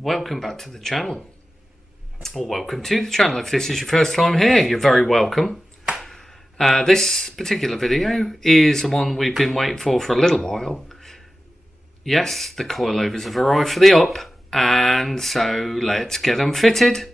Welcome back to the channel, or welcome to the channel. If this is your first time here, you're very welcome. This particular video is the one we've been waiting for a little while. Yes, the coilovers have arrived for the up, and so let's get them fitted.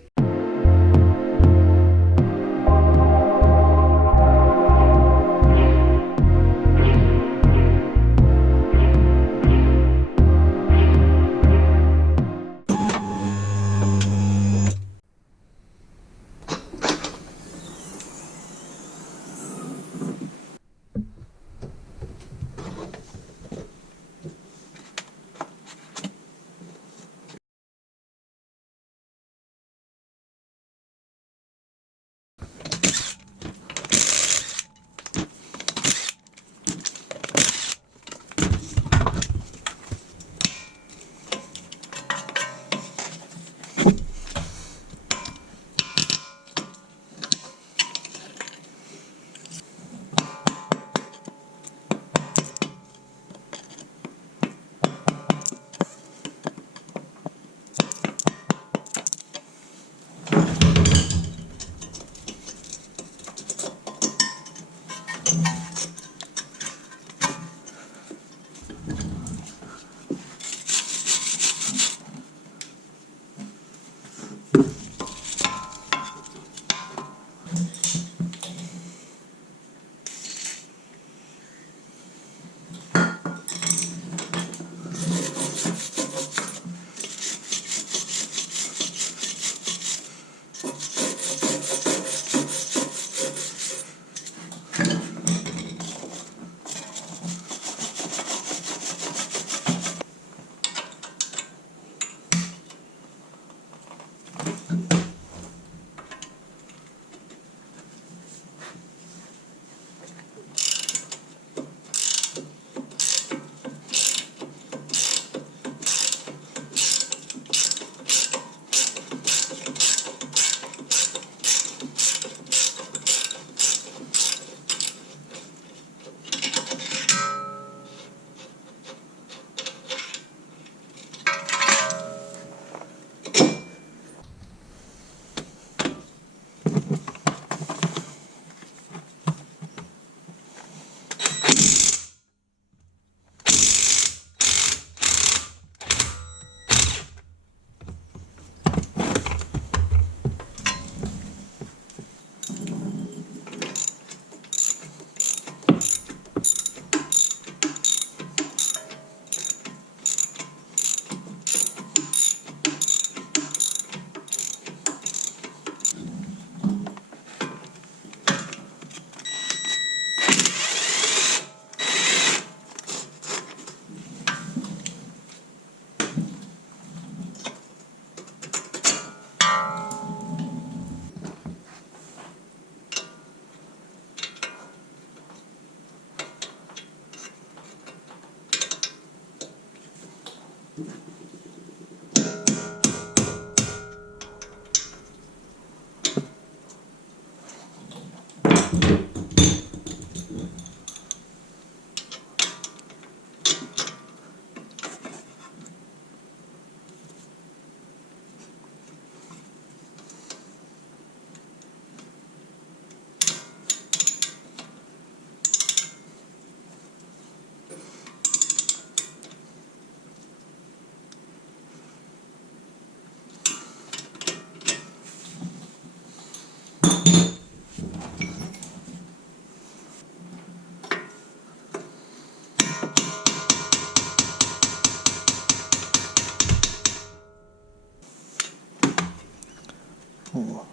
Oh.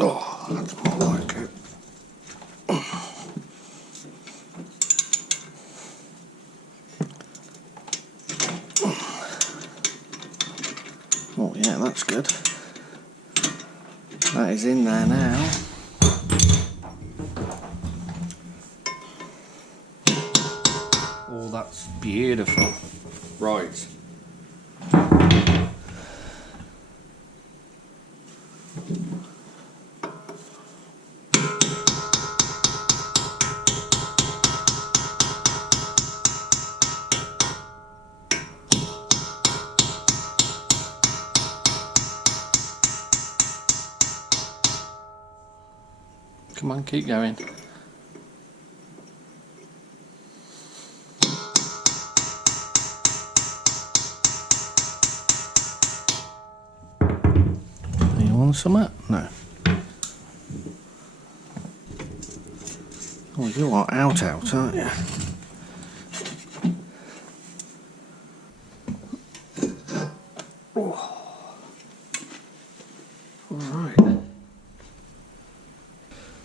Oh, that's more like it. Oh yeah, that's good. That is in there now. Oh, that's beautiful. Right. Come on, keep going. You want some? No. Oh, you are out, aren't you?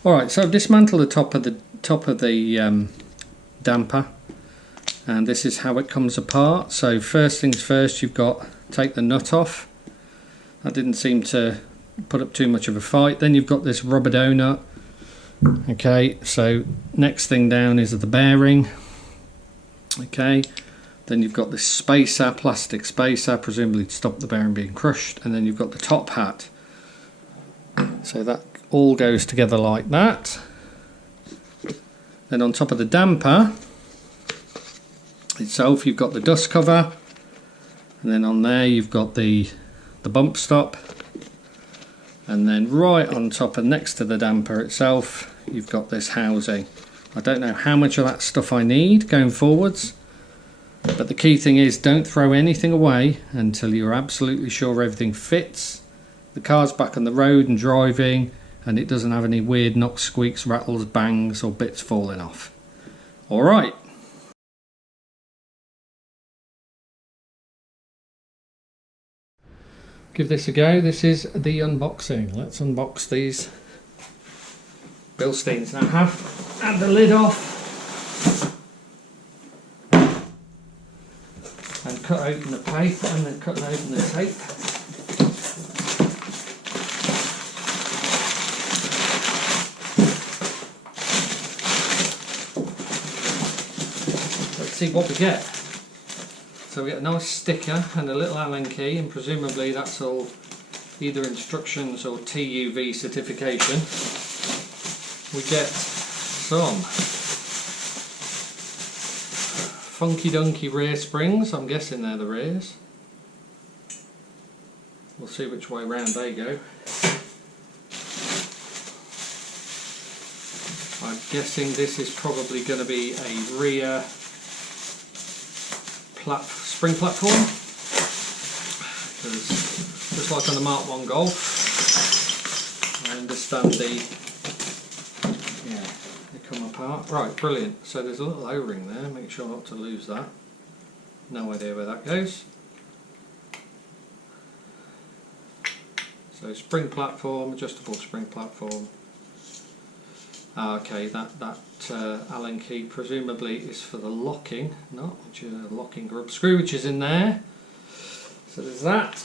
Alright, so I've dismantled the top of the damper, and this is how it comes apart. So first things first, you've got to take the nut off. That didn't seem to put up too much of a fight. Then you've got this rubber donut. Okay, so next thing down is the bearing. Okay, then you've got this spacer, plastic spacer, presumably to stop the bearing being crushed, and then you've got the top hat. So that all goes together like that. Then on top of the damper itself, you've got the dust cover, and then on there you've got the bump stop, and then right on top and next to the damper itself you've got this housing. I don't know how much of that stuff I need going forwards, but the key thing is don't throw anything away until you're absolutely sure everything fits, the car's back on the road and driving, and it doesn't have any weird knocks, squeaks, rattles, bangs or bits falling off. Alright. Give this a go. This is the unboxing. Let's unbox these Bilsteins. Now I have had the lid off and cut open the paper and then cut open the tape. Let's see what we get. So we get a nice sticker and a little Allen key, and presumably that's all either instructions or TUV certification. We get some funky dunky rear springs. I'm guessing they're the rears. We'll see which way round they go. I'm guessing this is probably going to be a rear spring platform, because just like on the Mark 1 Golf, I understand they come apart. Right, brilliant. So there's a little O-ring there, make sure not to lose that. No idea where that goes. So spring platform, adjustable spring platform. Okay, that Allen key presumably is for the locking nut, which is a locking grub screw, which is in there. So there's that.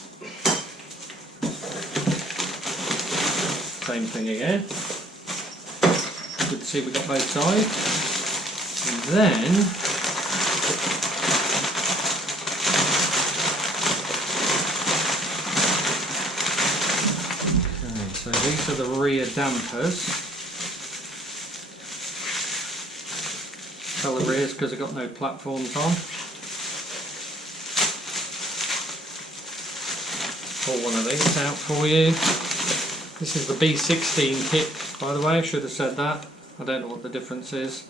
Same thing again. Good to see we got both sides. And then okay, so these are the rear dampers. Tell the rears because I've got no platforms on. Pull one of these out for you. This is the B16 kit, by the way, I should have said that. I don't know what the difference is.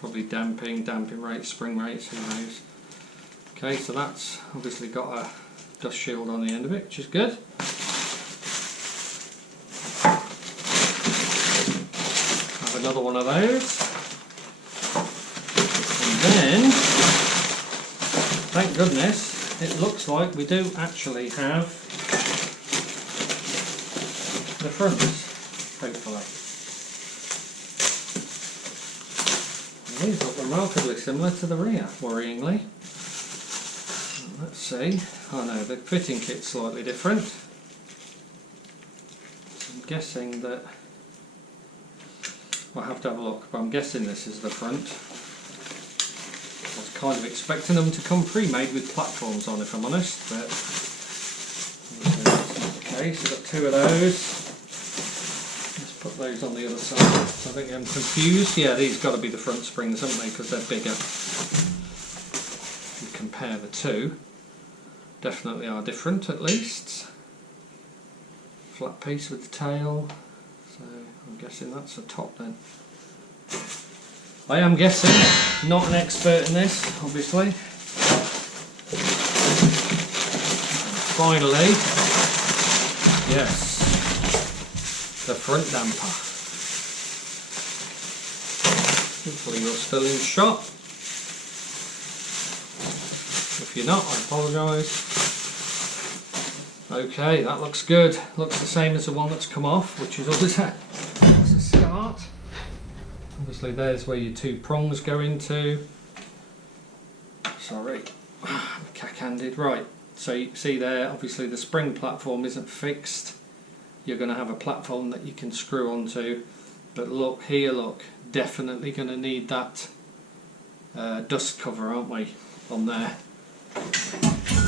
Probably damping rates, spring rates, who knows. Okay, so that's obviously got a dust shield on the end of it, which is good. Have another one of those. Then, thank goodness, it looks like we do actually have the fronts, hopefully. And these look remarkably similar to the rear, worryingly. Let's see. Oh no, the fitting kit's slightly different. I'm guessing that, I'll have to have a look, but I'm guessing this is the front. I was kind of expecting them to come pre-made with platforms on, if I'm honest, but that's not the case. We've got two of those. Let's put those on the other side. I think I'm confused. Yeah, these got to be the front springs, haven't they, because they're bigger. If you compare the two, definitely are different at least. Flat piece with the tail, So I'm guessing that's the top then. I am guessing, not an expert in this, obviously. Finally, yes, the front damper. Hopefully you're still in shot. If you're not, I apologise. Okay, that looks good. Looks the same as the one that's come off, which is always a start. Obviously there's where your two prongs go into. Sorry, cack-handed. Right, so you see there, obviously the spring platform isn't fixed. You're going to have a platform that you can screw onto. But look here, look, definitely going to need that dust cover, aren't we, on there.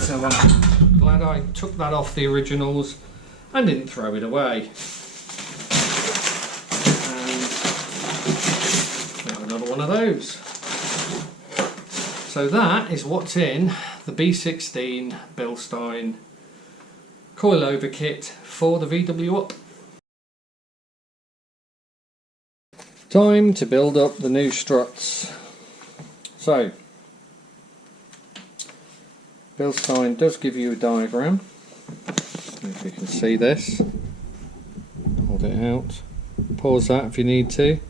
So I'm glad I took that off the originals and didn't throw it away. Another one of those. So that is what's in the B16 Bilstein coilover kit for the VW Up. Time to build up the new struts. So Bilstein does give you a diagram. If you can see this, hold it out, pause that if you need to.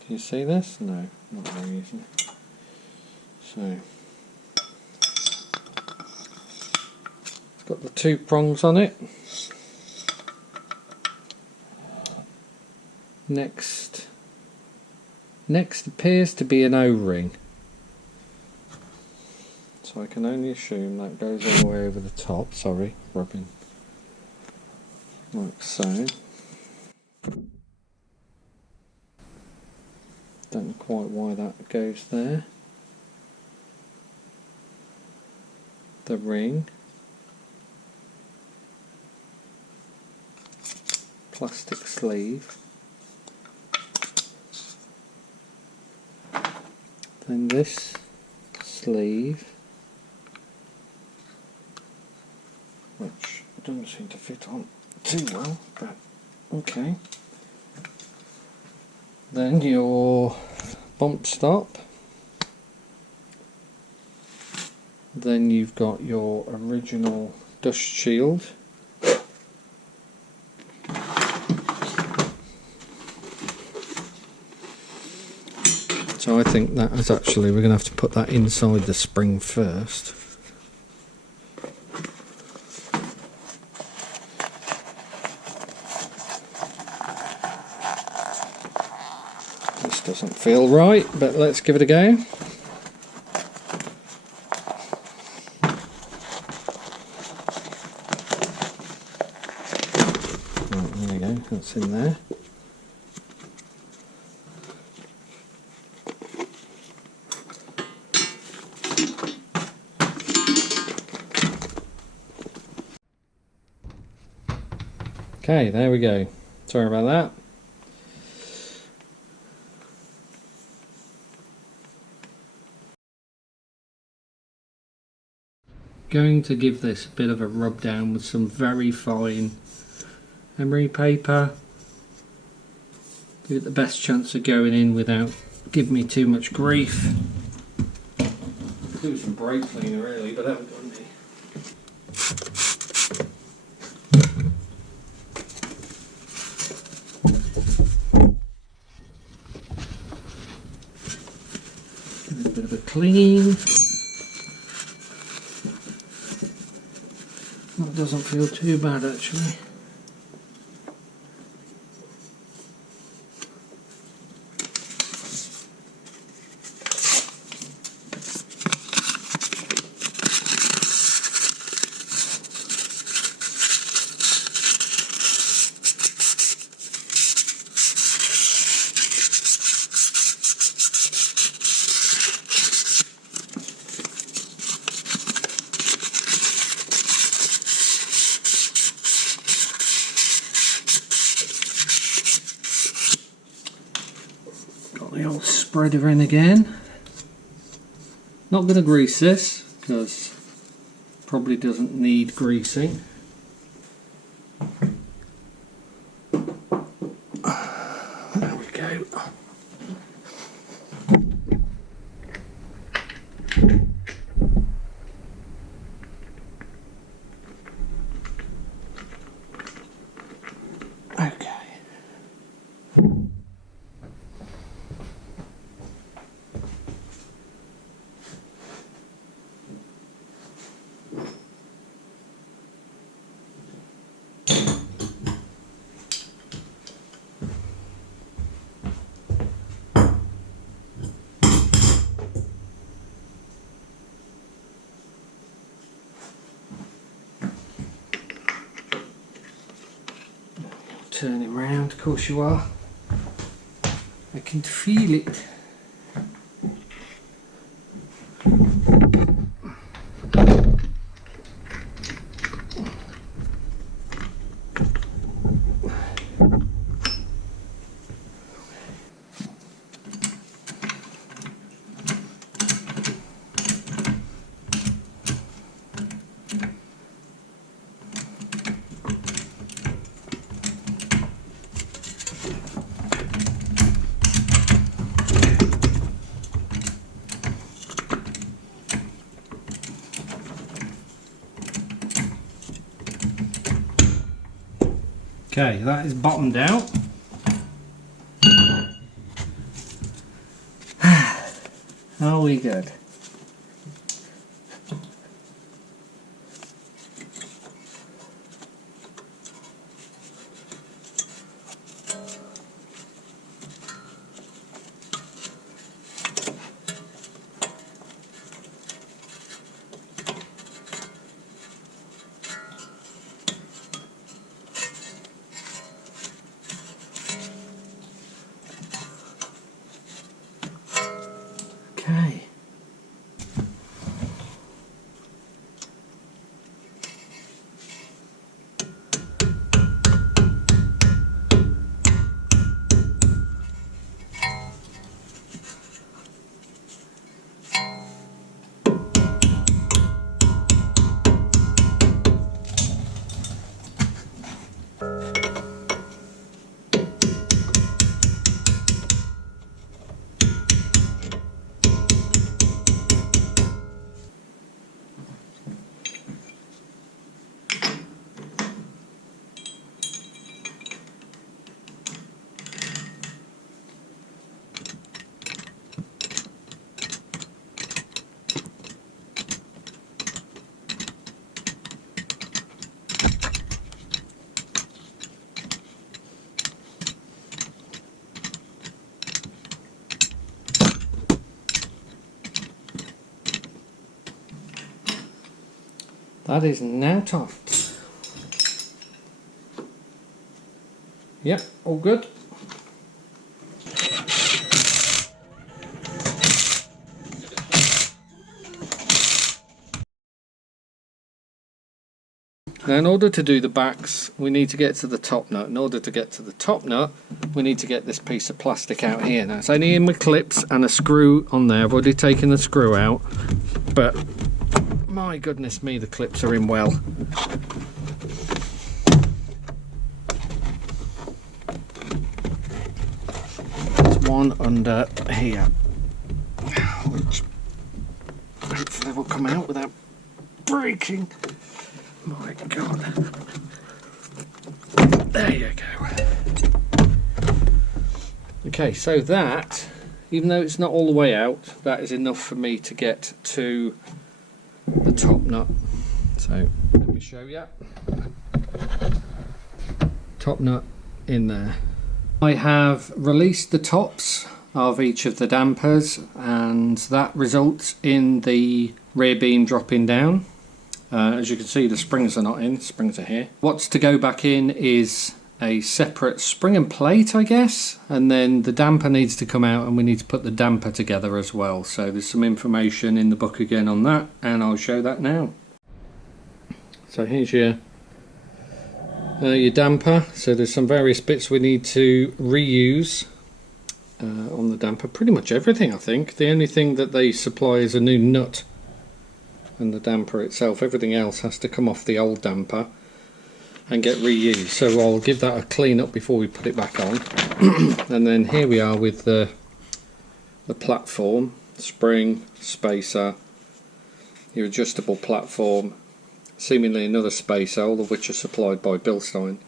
Can you see this? No, not very easily. So it's got the two prongs on it. Next appears to be an O-ring. So I can only assume that goes all the way over the top. Sorry, rubbing like so. Don't know quite why that goes there. The ring, plastic sleeve, then this sleeve, which doesn't seem to fit on too well, but okay. Then your bump stop. Then you've got your original dust shield. So I think that is actually, we're going to have to put that inside the spring first. This doesn't feel right, but let's give it a go. Right, there we go, that's in there. Okay, there we go. Sorry about that. Going to give this a bit of a rub down with some very fine emery paper. Give it the best chance of going in without giving me too much grief. Do some brake cleaner really, but I haven't got any. A bit of a clean. That doesn't feel too bad actually. The old spreader in again. Not going to grease this because probably doesn't need greasing. turning round, of course you are. I can feel it. Okay, that is bottomed out. Are we good? Okay. That is now topped. Yep, all good. Now in order to do the backs, we need to get to the top nut. In order to get to the top nut, we need to get this piece of plastic out here. Now it's only in with clips and a screw on there. I've already taken the screw out, but my goodness me, the clips are in well. There's one under here, which hopefully will come out without breaking. My God. There you go. Okay, so that, even though it's not all the way out, that is enough for me to get to the top nut. So let me show you. Top nut in there. I have released the tops of each of the dampers, and that results in the rear beam dropping down. As you can see, the springs are not in, springs are here. What's to go back in is a separate spring and plate, I guess, and then the damper needs to come out and we need to put the damper together as well. So there's some information in the book again on that, and I'll show that now. So here's your damper. So there's some various bits we need to reuse on the damper. Pretty much everything, I think. The only thing that they supply is a new nut and the damper itself. Everything else has to come off the old damper and get reused. So I'll give that a clean up before we put it back on. And then here we are with the platform, spring, spacer, your adjustable platform, seemingly another spacer, all of which are supplied by Bilstein,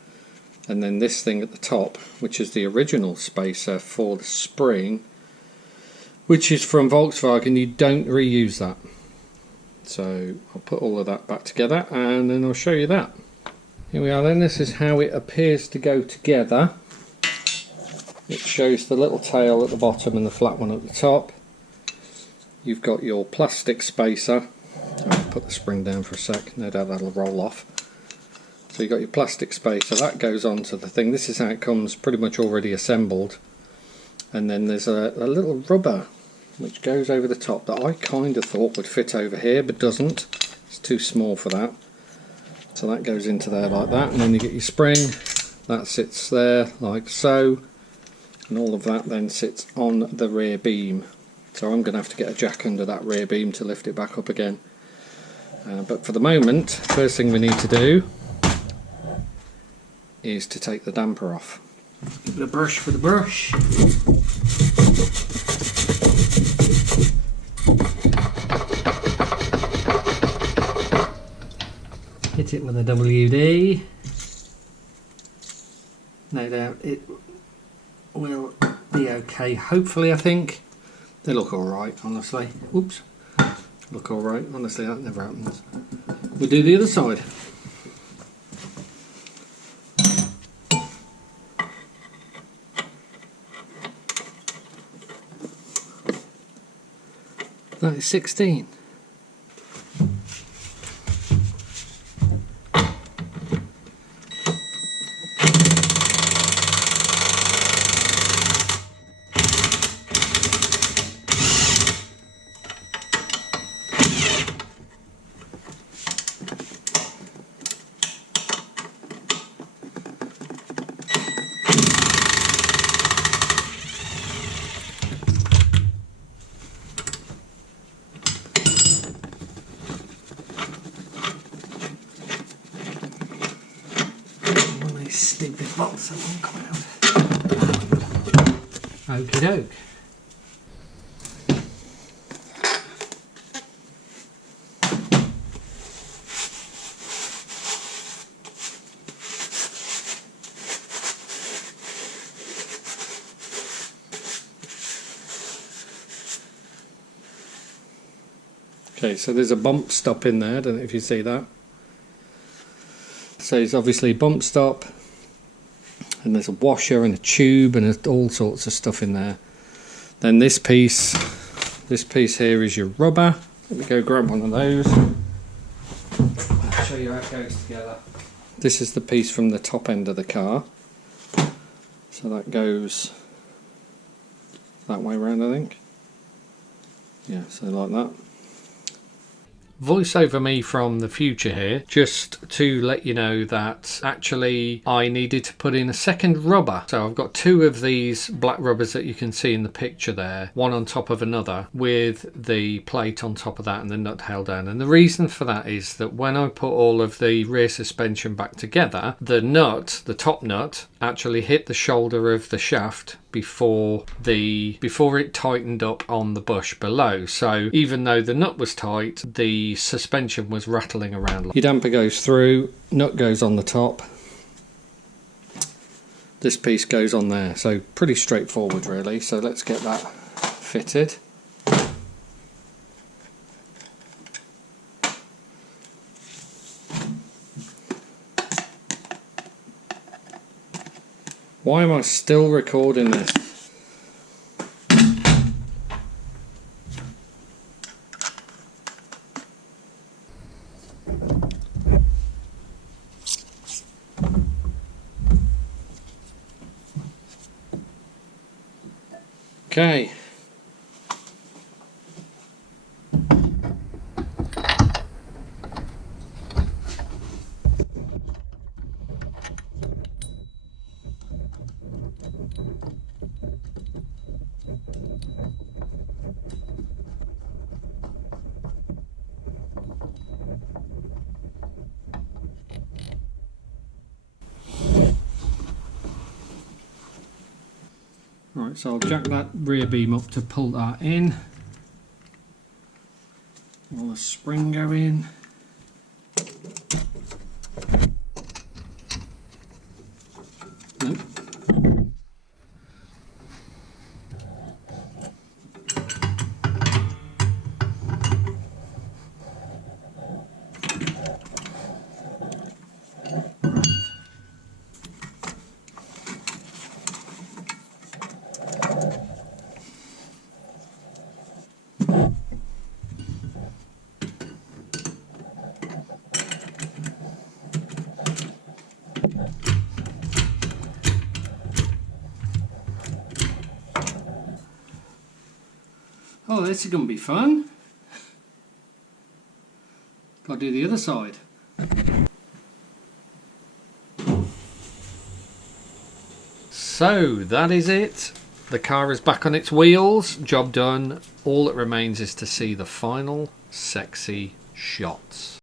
and then this thing at the top, which is the original spacer for the spring, which is from Volkswagen. You don't reuse that. So I'll put all of that back together and then I'll show you that. Here we are then, this is how it appears to go together. It shows the little tail at the bottom and the flat one at the top. You've got your plastic spacer. I'll put the spring down for a sec, no doubt that'll roll off. So you've got your plastic spacer, that goes onto the thing. This is how it comes pretty much already assembled. And then there's a little rubber which goes over the top that I kind of thought would fit over here, but doesn't. It's too small for that. So that goes into there like that, and then you get your spring. That sits there like so, and all of that then sits on the rear beam. So I'm going to have to get a jack under that rear beam to lift it back up again. But for the moment, first thing we need to do is to take the damper off. Give it a brush for the brush. Hit it with a WD. No doubt it will be okay. Hopefully, I think they look alright, honestly. Whoops. Look alright, honestly, that never happens. We'll do the other side. That is 16. Stupid box, that won't come out. Okie doke. Okay, so there's a bump stop in there, I don't know if you see that. So it's obviously bump stop, and there's a washer and a tube and all sorts of stuff in there. Then this piece here is your rubber. Let me go grab one of those. I'll show you how it goes together. This is the piece from the top end of the car. So that goes that way round, I think. Yeah, so like that. Voice over me from the future here, just to let you know that actually I needed to put in a second rubber. So I've got two of these black rubbers that you can see in the picture there, one on top of another with the plate on top of that and the nut held down. And the reason for that is that when I put all of the rear suspension back together, the nut, the top nut, actually hit the shoulder of the shaft before it tightened up on the bush below. So even though the nut was tight, the suspension was rattling around. Your damper goes through, nut goes on the top, this piece goes on there, so pretty straightforward really. So let's get that fitted. Why am I still recording this? Okay. Right, so I'll jack that rear beam up to pull that in. Will the spring go in? Nope. Oh, this is going to be fun. Got to do the other side. So that is it. The car is back on its wheels. Job done. All that remains is to see the final sexy shots.